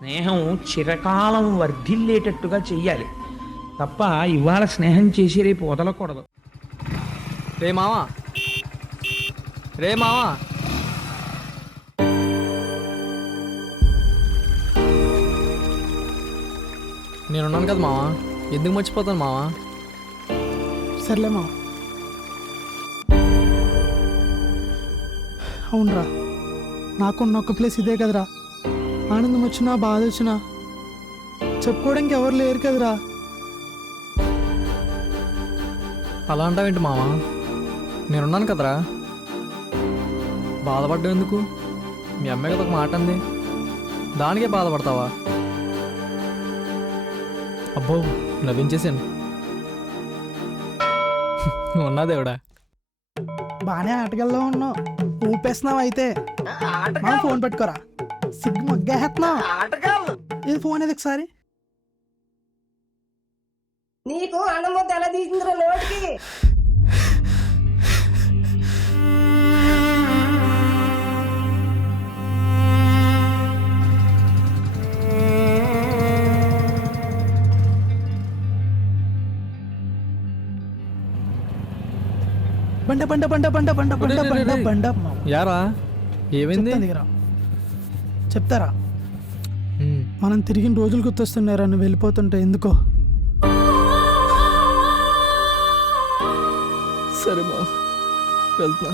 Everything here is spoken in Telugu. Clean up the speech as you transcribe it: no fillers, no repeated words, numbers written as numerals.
స్నేహం చిరకాలం వర్ధిల్లేటట్టుగా చెయ్యాలి తప్ప ఇవాళ స్నేహం చేసి రేపు వదలకూడదు. రే మావా, రే మావా, నేనున్నాను కదా మావా, ఎందుకు మర్చిపోతాను మావా? సర్లే మా. అవునరా, నాకున్న ఒక్క ప్లేస్ ఇదే కదరా. ఆనందం వచ్చినా బాధ వచ్చినా చెప్పుకోవడానికి ఎవరు లేరు కదరా. అలా అంటావేంటి మావా? నేనున్నాను కదరా. బాధపడ్డం ఎందుకు? మీ అమ్మాయి కదా ఒక మాట అంది, దానికే బాధపడతావా? అబ్బో, నవ్వించేసాను. ఉన్నా దేవుడా. బాగానే ఆటగాల్లో ఉన్నావు, ఊపేస్తున్నావు. అయితే మా ఫోన్ పట్టుకోరా, సిగ్గు మొగ్గేస్తున్నావు. ఇది ఫోన్ ఏది ఒకసారి. నీకు అన్నం ముద్ద ఎలా తీసిందిరా నోటికి? బండ బండ బండ బండ బండ బండ బండ బండ మామ. యారా, ఏమైంది? చెప్తాను దిగరా, చెప్తారా. మనం తిరిగిన రోజులు గుర్తొస్తున్నారా నువ్వు వెళ్ళిపోతుంటే ఎందుకో. సరే బా, వెళ్తున్నా.